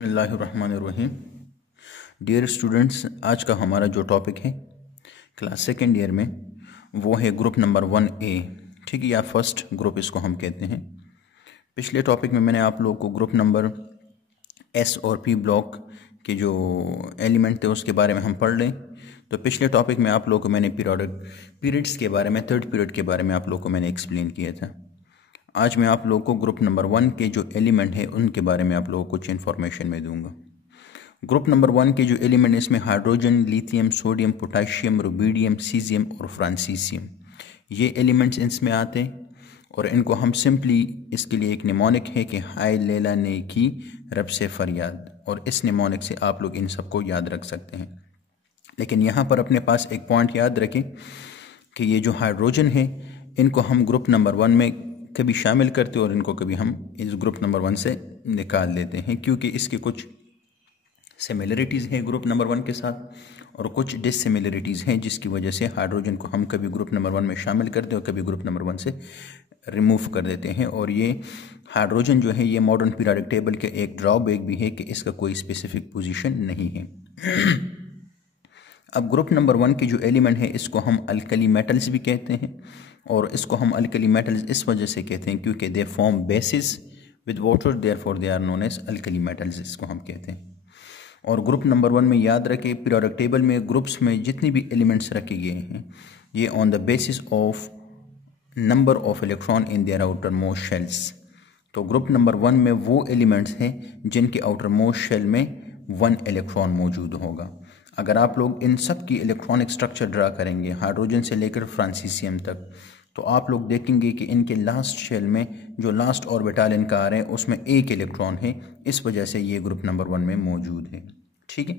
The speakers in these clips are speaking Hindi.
बिस्मिल्लाहिर्रहमानिर्रहीम। डियर स्टूडेंट्स, आज का हमारा जो टॉपिक है क्लास सेकेंड ईयर में वो है ग्रुप नंबर 1A। ठीक है, या फर्स्ट ग्रुप इसको हम कहते हैं। पिछले टॉपिक में मैंने आप लोगों को ग्रुप नंबर S और P ब्लॉक के जो एलिमेंट थे उसके बारे में हम पढ़ लें। तो पिछले टॉपिक में आप लोगों को मैंने पीरियड्स के बारे में, थर्ड पीरियड के बारे में आप लोगों को मैंने एक्सप्लेन किया था। आज मैं आप लोगों को ग्रुप नंबर 1 के जो एलिमेंट है उनके बारे में आप लोगों को कुछ इन्फॉर्मेशन में दूंगा। ग्रुप नंबर 1 के जो एलिमेंट है इसमें hydrogen, lithium, sodium, potassium, rubidium, caesium और फ्रांसीसियम ये एलिमेंट्स इसमें आते हैं। और इनको हम सिंपली, इसके लिए एक निमोनिक है कि हाय लैला ने की रब से फरियाद, और इस निमोनिक से आप लोग इन सबको याद रख सकते हैं। लेकिन यहाँ पर अपने पास एक पॉइंट याद रखें कि ये जो हाइड्रोजन है इनको हम ग्रुप नंबर 1 में कभी शामिल करते हैं और इनको कभी हम इस ग्रुप नंबर 1 से निकाल देते हैं, क्योंकि इसके कुछ सिमिलरिटीज़ हैं ग्रुप नंबर 1 के साथ और कुछ डिससिमिलरिटीज़ हैं, जिसकी वजह से हाइड्रोजन को हम कभी ग्रुप नंबर 1 में शामिल करते हैं और कभी ग्रुप नंबर 1 से रिमूव कर देते हैं। और ये हाइड्रोजन जो है ये मॉडर्न पीरियोडिक टेबल के एक ड्रॉबैक भी है कि इसका कोई स्पेसिफिक पोजीशन नहीं है। अब ग्रुप नंबर 1 के जो एलिमेंट है इसको हम अल्कली मेटल्स भी कहते हैं, और इसको हम अल्कली मेटल्स इस वजह से कहते हैं क्योंकि they form bases with water, therefore they are known as alkali metals, इसको हम कहते हैं। और ग्रुप नंबर 1 में याद रखें, पीरियोडिक टेबल में ग्रुप्स में जितनी भी एलिमेंट्स रखे गए हैं ये on the basis of number of electron in their outer most shells. तो ग्रुप नंबर 1 में वो एलिमेंट्स हैं जिनके आउटर मोस्ट शेल में 1 इलेक्ट्रॉन मौजूद होगा। अगर आप लोग इन सब की इलेक्ट्रॉनिक स्ट्रक्चर ड्रा करेंगे हाइड्रोजन से लेकर फ्रांसीसियम तक, तो आप लोग देखेंगे कि इनके लास्ट शेल में जो लास्ट ऑर्बिटल इनका आ रहा है उसमें 1 इलेक्ट्रॉन है, इस वजह से ये ग्रुप नंबर 1 में मौजूद है। ठीक है,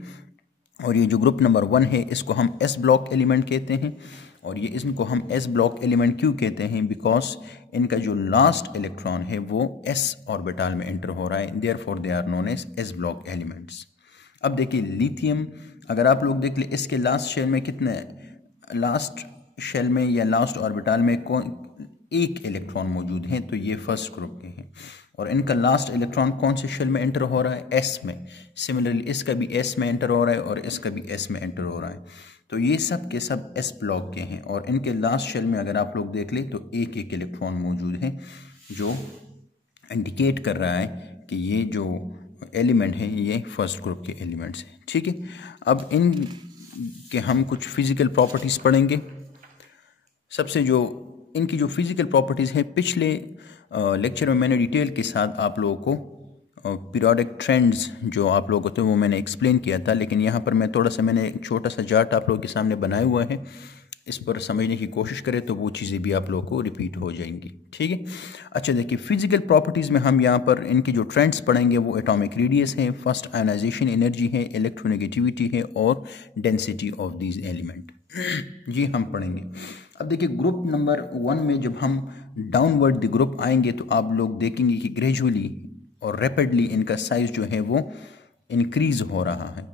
और ये जो ग्रुप नंबर 1 है इसको हम S ब्लॉक एलिमेंट कहते हैं। और ये इनको हम S ब्लॉक एलिमेंट क्यों कहते हैं? बिकॉज इनका जो लास्ट इलेक्ट्रॉन है वो S ऑर्बिटल में एंटर हो रहा है, therefore they are known as S block elements. अब देखिए लिथियम, अगर आप लोग देख ले इसके लास्ट शेल में कितने, लास्ट शेल में या लास्ट ऑर्बिटल में 1 इलेक्ट्रॉन मौजूद हैं, तो ये फर्स्ट ग्रुप के हैं। और इनका लास्ट इलेक्ट्रॉन कौन से शेल में एंटर हो रहा है? S में। सिमिलरली इसका भी S में एंटर हो रहा है और इसका भी S में एंटर हो रहा है। तो ये सब के सब S ब्लॉक के हैं, और इनके लास्ट शेल में अगर आप लोग देख ले तो 1 इलेक्ट्रॉन मौजूद है, जो इंडिकेट कर रहा है कि ये जो एलिमेंट है ये फर्स्ट ग्रुप के एलिमेंट्स हैं। ठीक है, अब इन के हम कुछ फिजिकल प्रॉपर्टीज़ पढ़ेंगे। सबसे जो इनकी जो फिजिकल प्रॉपर्टीज़ हैं, पिछले लेक्चर में मैंने डिटेल के साथ आप लोगों को पीरियोडिक ट्रेंड्स जो आप लोगों को थे वो मैंने एक्सप्लेन किया था, लेकिन यहाँ पर मैं थोड़ा सा मैंने एक छोटा सा चार्ट आप लोगों के सामने बनाया हुआ है, इस पर समझने की कोशिश करें तो वो चीज़ें भी आप लोगों को रिपीट हो जाएंगी। ठीक है, अच्छा देखिए फिजिकल प्रॉपर्टीज़ में हम यहाँ पर इनके जो ट्रेंड्स पढ़ेंगे वो एटॉमिक रेडियस है, फर्स्ट आयोनाइजेशन एनर्जी है, इलेक्ट्रोनेगेटिविटी है और डेंसिटी ऑफ दीज एलिमेंट ये हम पढ़ेंगे। अब देखिए ग्रुप नंबर 1 में जब हम डाउनवर्ड द ग्रुप आएंगे तो आप लोग देखेंगे कि ग्रेजुअली और रैपिडली इनका साइज जो है वो इंक्रीज हो रहा है।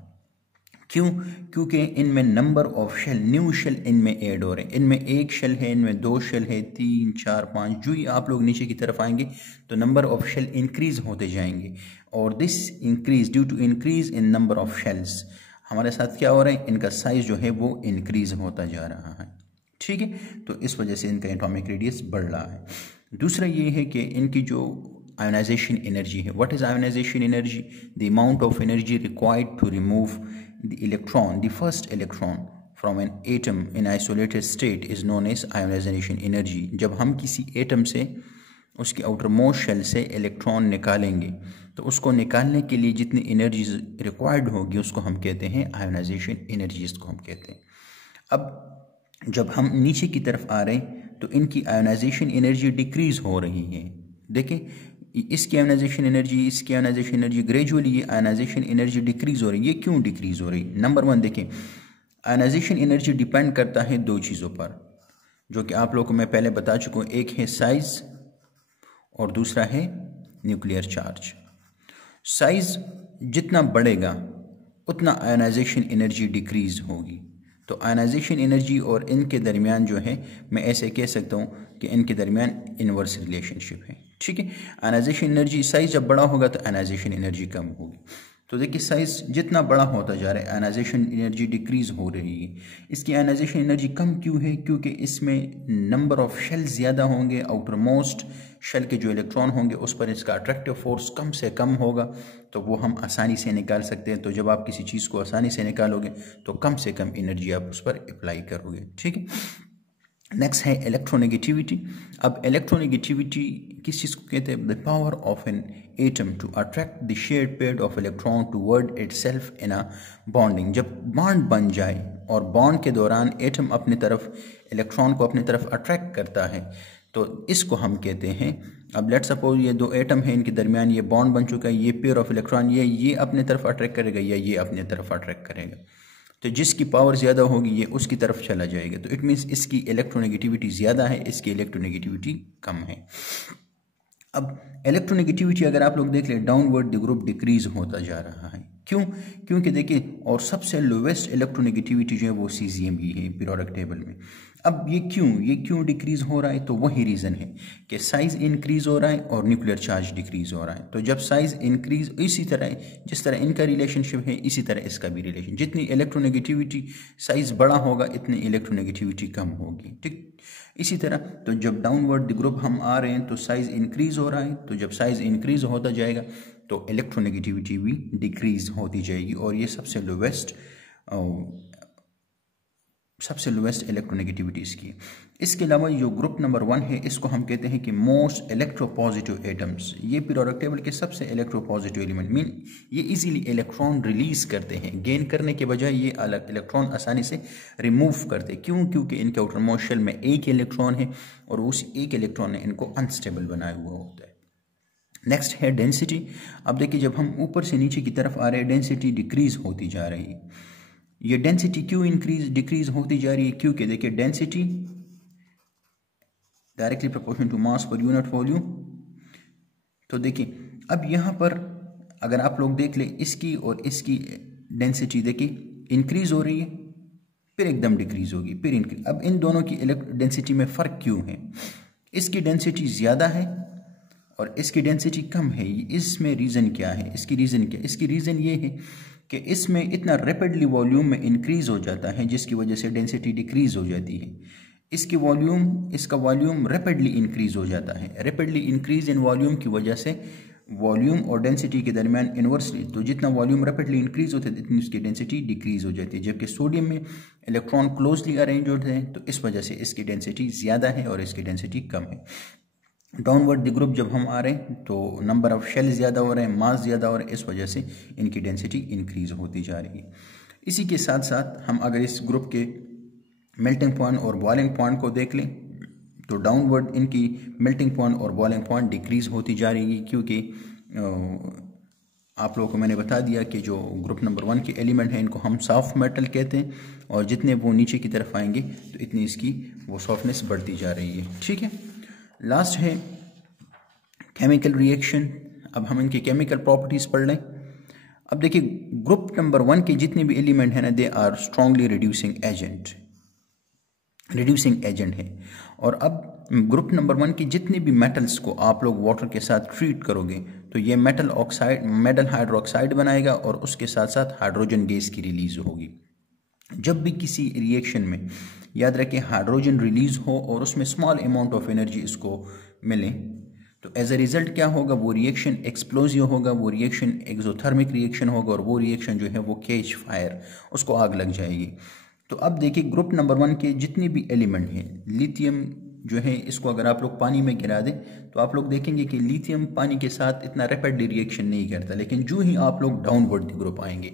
क्यों? क्योंकि इनमें number of shell, new shell इनमें ऐड हो रहे हैं। इनमें 1 शेल है, इनमें 2 शेल है, 3, 4, 5, जो ही आप लोग नीचे की तरफ आएंगे तो नंबर ऑफ शेल इंक्रीज होते जाएंगे। और this increase due to increase in number of shells, हमारे साथ क्या हो रहा है, इनका साइज जो है वो इंक्रीज होता जा रहा है। ठीक है, तो इस वजह से इनका एटॉमिक रेडियस बढ़ रहा है। दूसरा ये है कि इनकी जो आयोनाइजेशन एनर्जी है, what is ionization energy? The amount of energy required to remove the electron, the first electron from an atom in isolated state is known as ionization energy. जब हम किसी एटम से, उसके आउटर मोस्ट शेल से इलेक्ट्रॉन निकालेंगे तो उसको निकालने के लिए जितनी एनर्जी रिक्वायर्ड होगी उसको हम कहते हैं आयोनाइजेशन एनर्जी, इसको हम कहते हैं। अब जब हम नीचे की तरफ आ रहे हैं तो इनकी आयोनाइजेशन एनर्जी डिक्रीज हो रही है। देखें इसकी आयोनाइजेशन एनर्जी, इसकी आयोनाइजेशन एनर्जी, ग्रेजुअली ये आयोनाइजेशन एनर्जी डिक्रीज हो रही है। ये क्यों डिक्रीज हो रही है? नंबर 1 देखें, आयोनाइजेशन एनर्जी डिपेंड करता है 2 चीज़ों पर, जो कि आप लोगों को मैं पहले बता चुका हूँ। एक है साइज और दूसरा है न्यूक्लियर चार्ज। साइज जितना बढ़ेगा उतना आयोनाइजेशन एनर्जी डिक्रीज होगी। तो आयोनाइजेशन एनर्जी और इनके दरमियान जो है, मैं ऐसे कह सकता हूँ कि इनके दरमियान इनवर्स रिलेशनशिप है। ठीक है, आयोनाइजेशन एनर्जी साइज जब बड़ा होगा तो आयोनाइजेशन एनर्जी कम होगी। तो देखिए साइज़ जितना बड़ा होता जा रहा है आयनाइजेशन एनर्जी डिक्रीज़ हो रही है। इसकी आयनाइजेशन एनर्जी कम क्यों है? क्योंकि इसमें नंबर ऑफ शेल ज़्यादा होंगे, आउटर मोस्ट शेल के जो इलेक्ट्रॉन होंगे उस पर इसका अट्रैक्टिव फोर्स कम से कम होगा, तो वो हम आसानी से निकाल सकते हैं। तो जब आप किसी चीज़ को आसानी से निकालोगे तो कम से कम एनर्जी आप उस पर अप्लाई करोगे, ठीक है। नेक्स्ट है इलेक्ट्रोनेगेटिविटी। अब इलेक्ट्रोनेगेटिविटी किस चीज़ को कहते हैं? The power of an atom to attract the shared pair of electron toward itself in a bonding. जब बॉन्ड बन जाए और बॉन्ड के दौरान एटम अपनी तरफ इलेक्ट्रॉन को अपनी तरफ अट्रैक्ट करता है, तो इसको हम कहते हैं, अब लेट सपोज ये दो एटम है, इनके दरमियान ये बॉन्ड बन चुका है, ये पेयर ऑफ इलेक्ट्रॉन ये अपने तरफ अट्रैक्ट करेगा या ये अपने तरफ अट्रैक्ट करेगा, तो जिसकी पावर ज़्यादा होगी ये उसकी तरफ चला जाएगा। तो इट मीन्स इसकी इलेक्ट्रोनेगेटिविटी ज़्यादा है, इसकी इलेक्ट्रोनेगेटिविटी कम है। अब इलेक्ट्रोनेगेटिविटी अगर आप लोग देख लें, डाउनवर्ड द ग्रुप डिक्रीज होता जा रहा है। क्यों? क्योंकि देखिए, और सबसे लोवेस्ट इलेक्ट्रोनेगेटिविटी जो है वो सीजियम ही है पीरियोडिक टेबल में। अब ये क्यों डिक्रीज हो रहा है? तो वही रीज़न है कि साइज इंक्रीज हो रहा है और न्यूक्लियर चार्ज डिक्रीज हो रहा है। तो जब साइज इंक्रीज, इसी तरह जिस तरह इनका रिलेशनशिप है इसी तरह इसका भी रिलेशन, जितनी इलेक्ट्रोनेगेटिविटी साइज बड़ा होगा इतनी इलेक्ट्रोनेगेटिविटी कम होगी, ठीक। इसी तरह तो जब डाउनवर्ड द ग्रुप हम आ रहे हैं तो साइज इंक्रीज हो रहा है, तो जब साइज इंक्रीज होता जाएगा तो इलेक्ट्रोनेगेटिविटी भी डिक्रीज होती जाएगी, और ये सबसे लोवेस्ट इलेक्ट्रोनेगेटिविटी इसकी है। इसके अलावा जो ग्रुप नंबर 1 है इसको हम कहते हैं कि मोस्ट इलेक्ट्रोपॉजिटिव एटम्स। ये पीरियोडिक टेबल के सबसे इलेक्ट्रोपॉजिटिव एलिमेंट, मीन ये इजीली इलेक्ट्रॉन रिलीज करते हैं, गेन करने के बजाय ये इलेक्ट्रॉन आसानी से रिमूव करते हैं। क्यों? क्योंकि इनके आउटर मोस्ट शेल में एक इलेक्ट्रॉन है और उस एक इलेक्ट्रॉन ने इनको अनस्टेबल बनाया हुआ होता है। नेक्स्ट है डेंसिटी। अब देखिए, जब हम ऊपर से नीचे की तरफ आ रहे हैं डेंसिटी डिक्रीज होती जा रही है। ये डेंसिटी क्यों डिक्रीज होती जा रही है? क्योंकि देखिए density directly proportional to mass per unit volume. तो देखिए अब यहाँ पर अगर आप लोग देख लें, इसकी और इसकी डेंसिटी देखिए इंक्रीज हो रही है, फिर एकदम डिक्रीज होगी, फिर इंक्रीज। अब इन दोनों की डेंसिटी में फ़र्क क्यों है? इसकी डेंसिटी ज़्यादा है और इसकी डेंसिटी कम है। इसमें रीज़न क्या है? इसकी रीज़न ये है कि इसमें इतना रैपिडली वॉल्यूम में इंक्रीज हो जाता है जिसकी वजह से डेंसिटी डिक्रीज हो जाती है। इसका वॉल्यूम रैपिडली इंक्रीज हो जाता है। रैपिडली इंक्रीज इन वॉल्यूम की वजह से वॉल्यूम और डेंसिटी के दरमियान इन्वर्सली, तो जितना वॉल्यूम रैपिडली इंक्रीज होता है इतनी उसकी डेंसिटी डिक्रीज हो जाती है। जबकि सोडियम में इलेक्ट्रॉन क्लोजली अरेंज होते हैं तो इस वजह से इसकी डेंसिटी ज़्यादा है और इसकी डेंसिटी कम है। डाउनवर्ड द ग्रुप जब हम आ रहे हैं तो नंबर ऑफ शेल ज़्यादा हो रहे हैं, मास ज़्यादा हो रहा है, इस वजह से इनकी डेंसिटी इंक्रीज होती जा रही है। इसी के साथ साथ हम अगर इस ग्रुप के मेल्टिंग पॉइंट और बॉइलिंग पॉइंट को देख लें तो डाउनवर्ड इनकी मेल्टिंग पॉइंट और बॉइलिंग पॉइंट डिक्रीज होती जा रही है, क्योंकि आप लोगों को मैंने बता दिया कि जो ग्रुप नंबर 1 के एलिमेंट हैं इनको हम सॉफ्ट मेटल कहते हैं, और जितने वो नीचे की तरफ आएंगे तो इतनी इसकी वो सॉफ्टनेस बढ़ती जा रही है, ठीक है। लास्ट है केमिकल रिएक्शन। अब हम इनके केमिकल प्रॉपर्टीज़ पढ़ लें। अब देखिए, ग्रुप नंबर 1 के जितने भी एलिमेंट हैं ना, they are strongly reducing agent है। और अब ग्रुप नंबर 1 की जितने भी मेटल्स को आप लोग वाटर के साथ ट्रीट करोगे तो ये मेटल हाइड्रोक्साइड बनाएगा और उसके साथ साथ हाइड्रोजन गैस की रिलीज होगी। जब भी किसी रिएक्शन में याद रखें हाइड्रोजन रिलीज हो और उसमें स्मॉल अमाउंट ऑफ एनर्जी इसको मिले, तो एज अ रिजल्ट क्या होगा? वो रिएक्शन एक्सप्लोजिव होगा, वो रिएक्शन एक्सोथर्मिक रिएक्शन होगा, और वो रिएक्शन जो है वो कैच फायर, उसको आग लग जाएगी। तो अब देखिए, ग्रुप नंबर 1 के जितने भी एलिमेंट हैं, लिथियम जो है इसको अगर आप लोग पानी में गिरा दें तो आप लोग देखेंगे कि लिथियम पानी के साथ इतना रैपिडली रिएक्शन नहीं करता, लेकिन जो ही आप लोग डाउनवर्ड ग्रुप आएंगे,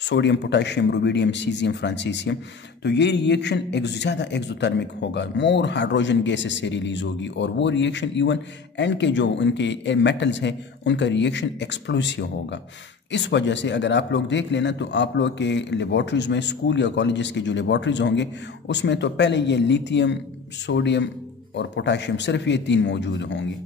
सोडियम, पोटेशियम, रुबिडियम, सीजियम, फ्रांसीसियम, तो ये रिएक्शन ज़्यादा एक्सोथर्मिक होगा, मोर हाइड्रोजन गैसेस से रिलीज होगी, और वो रिएक्शन इवन एंड के जो उनके मेटल्स हैं उनका रिएक्शन एक्सप्लोसिव होगा। इस वजह से अगर आप लोग देख लेना तो आप लोग के लेबॉर्ट्रीज़ में, स्कूल या कॉलेजेस के जो लेबॉर्ट्रीज़ होंगे उसमें तो पहले ये लिथियम, सोडियम और पोटेशियम, सिर्फ ये 3 मौजूद होंगे,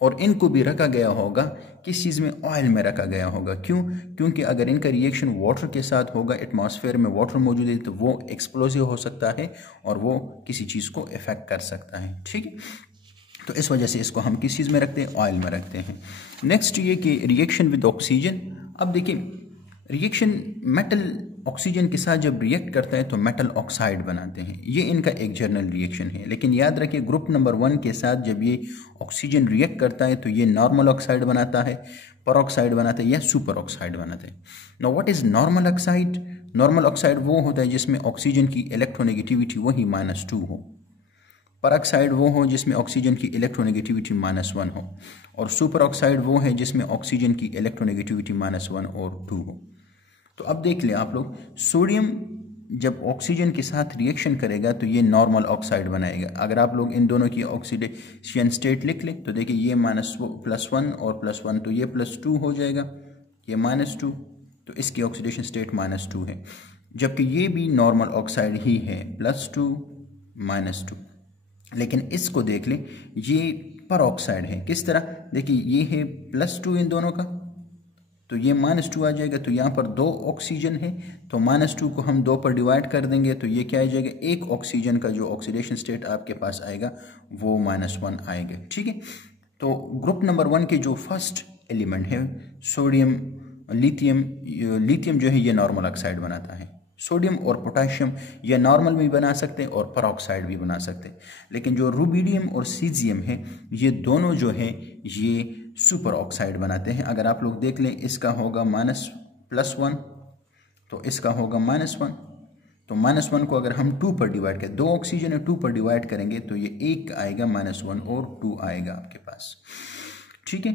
और इनको भी रखा गया होगा किस चीज़ में? ऑयल में रखा गया होगा। क्यों? क्योंकि अगर इनका रिएक्शन वाटर के साथ होगा, एटमॉस्फेयर में वाटर मौजूद है, तो वो एक्सप्लोसिव हो सकता है और वो किसी चीज़ को इफेक्ट कर सकता है, ठीक है। तो इस वजह से इसको हम किस चीज़ में रखते हैं? ऑयल में रखते हैं। नेक्स्ट ये कि रिएक्शन विद ऑक्सीजन। अब देखिए, रिएक्शन मेटल ऑक्सीजन के साथ जब रिएक्ट करता है तो मेटल ऑक्साइड बनाते हैं, ये इनका एक जनरल रिएक्शन है। लेकिन याद रखिए ग्रुप नंबर 1 के साथ जब ये ऑक्सीजन रिएक्ट करता है तो ये नॉर्मल ऑक्साइड बनाता है, परऑक्साइड बनाता है या सुपर ऑक्साइड बनाता है। Now what is normal oxide? Normal oxide वो होता है जिसमें ऑक्सीजन की इलेक्ट्रोनेगेटिविटी वही -2 हो, परऑक्साइड वो हो जिसमें ऑक्सीजन की इलेक्ट्रोनेगेटिविटी -1 हो, और सुपर ऑक्साइड वो है जिसमें ऑक्सीजन की इलेक्ट्रोनेगेटिविटी -1 और 2 हो। तो अब देख लें आप लोग, सोडियम जब ऑक्सीजन के साथ रिएक्शन करेगा तो ये नॉर्मल ऑक्साइड बनाएगा। अगर आप लोग इन दोनों की ऑक्सीडेशन स्टेट लिख लें तो देखिए ये -+1 और +1 तो ये +2 हो जाएगा, ये -2 तो इसकी ऑक्सीडेशन स्टेट -2 है, जबकि ये भी नॉर्मल ऑक्साइड ही है +2 -2। लेकिन इसको देख लें, ये पर ऑक्साइड है। किस तरह? देखिए ये है +2 इन दोनों का तो ये -2 आ जाएगा, तो यहाँ पर 2 ऑक्सीजन है तो -2 को हम 2 पर डिवाइड कर देंगे तो ये क्या आ जाएगा, एक ऑक्सीजन का जो ऑक्सीडेशन स्टेट आपके पास आएगा वो -1 आएगा। ठीक है, तो ग्रुप नंबर 1 के जो फर्स्ट एलिमेंट है सोडियम, लिथियम जो है ये नॉर्मल ऑक्साइड बनाता है। सोडियम और पोटाशियम ये नॉर्मल भी बना सकते हैं और परऑक्साइड भी बना सकते हैं। लेकिन जो रुबिडियम और सीजियम है ये दोनों जो है ये सुपर ऑक्साइड बनाते हैं। अगर आप लोग देख लें, इसका होगा +1 तो इसका होगा -1, तो -1 को अगर हम 2 पर डिवाइड करें, 2 ऑक्सीजन है 2 पर डिवाइड करेंगे तो ये 1 आएगा -1 और 2 आएगा आपके पास। ठीक है,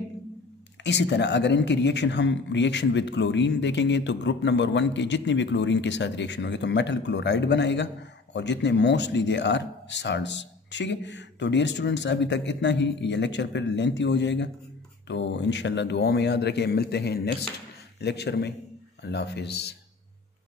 इसी तरह अगर इनके रिएक्शन विद क्लोरीन देखेंगे तो ग्रुप नंबर 1 के जितने भी क्लोरीन के साथ रिएक्शन होंगे तो मेटल क्लोराइड बनाएगा, और जितने मोस्टली दे आर साल्ट्स। ठीक है, तो डियर स्टूडेंट्स अभी तक इतना ही, ये लेक्चर फिर लेंथी हो जाएगा तो इंशाल्लाह दुआओं में याद रखें। मिलते हैं नेक्स्ट लेक्चर में। अल्लाह हाफिज़।